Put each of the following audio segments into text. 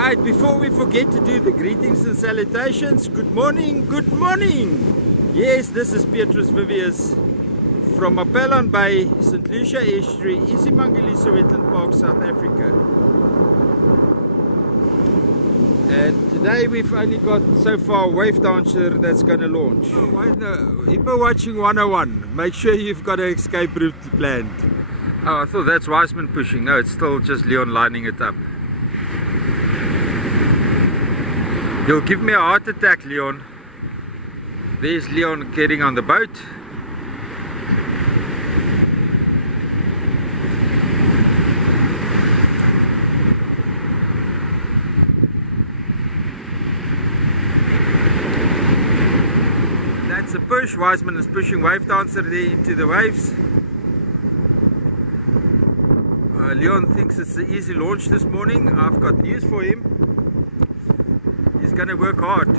Right, before we forget to do the greetings and salutations, good morning, good morning! Yes, this is Petrus Viviers from Mapelon Bay, St Lucia Estuary, Isimangaliso Wetland Park, South Africa. And today we've only got so far a wave dancer that's going to launch. People watching 101, make sure you've got an escape route planned. Oh, I thought that's Wiseman pushing. No, it's still just Leon lining it up. You'll give me a heart attack, Leon. There's Leon getting on the boat. That's a push. Wiseman is pushing Wave Dancer there into the waves. Leon thinks it's an easy launch this morning. I've got news for him. He's going to work hard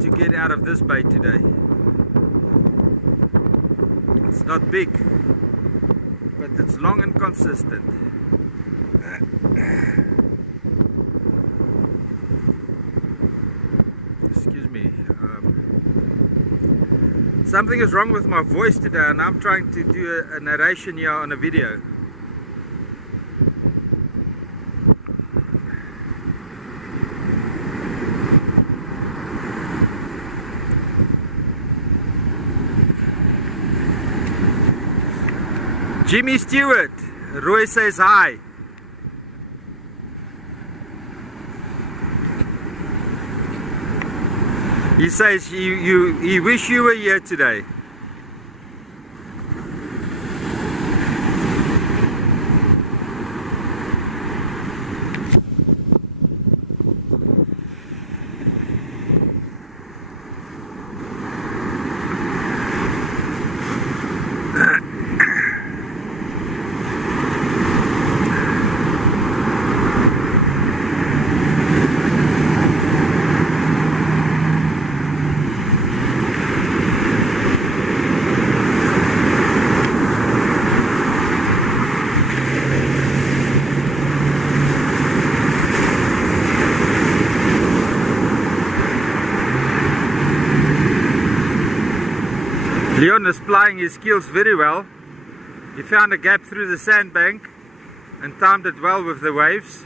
to get out of this bay today. It's not big, but it's long and consistent. Excuse me. Something is wrong with my voice today, and I'm trying to do a narration here on a video. Jimmy Stewart, Roy says hi. He says he wish you were here today. Leon is plying his skills very well. He found a gap through the sandbank and timed it well with the waves.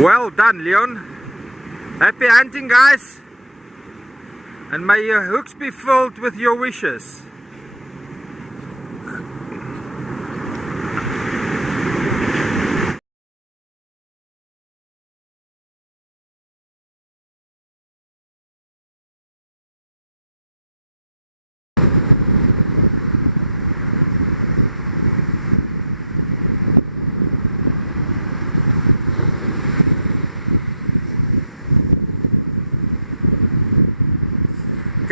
Well done, Leon. Happy hunting, guys, and may your hooks be filled with your wishes.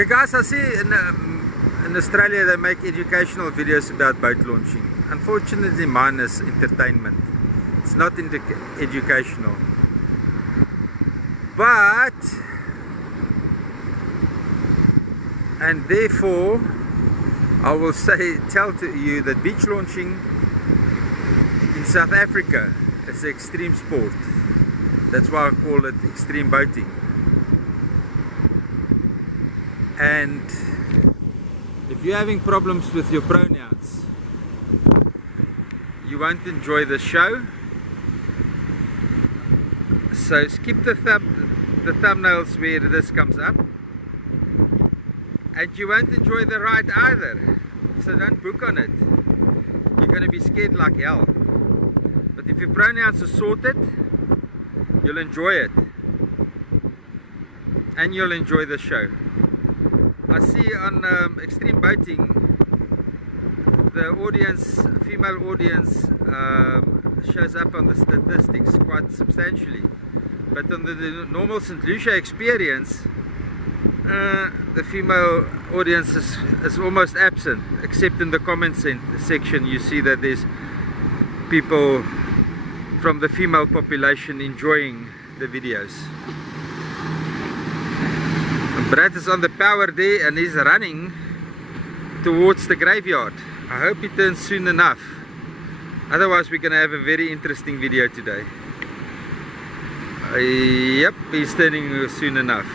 Okay guys, I see in Australia they make educational videos about boat launching. Unfortunately mine is entertainment. It's not educational. But, and therefore I will tell to you that beach launching in South Africa is an extreme sport. That's why I call it extreme boating. And if you're having problems with your pronouns, you won't enjoy the show. So skip the thumbnails where this comes up, and you won't enjoy the ride either. So don't book on it. You're going to be scared like hell. But if your pronouns are sorted, you'll enjoy it, and you'll enjoy the show. I see on extreme boating, the audience, female audience, shows up on the statistics quite substantially. But on the normal St Lucia Experience, the female audience is almost absent, except in the comment section. You see that there's people from the female population enjoying the videos. Brad is on the power there and he's running towards the graveyard. I hope he turns soon enough. Otherwise we're going to have a very interesting video today. Yep, he's turning soon enough.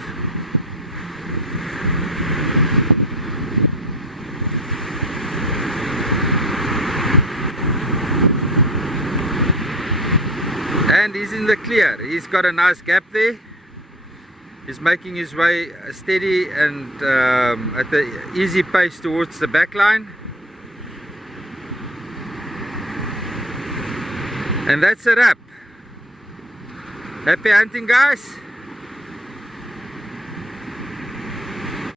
And he's in the clear. He's got a nice gap there. He's making his way steady and at the easy pace towards the back line. And that's a wrap. Happy hunting, guys.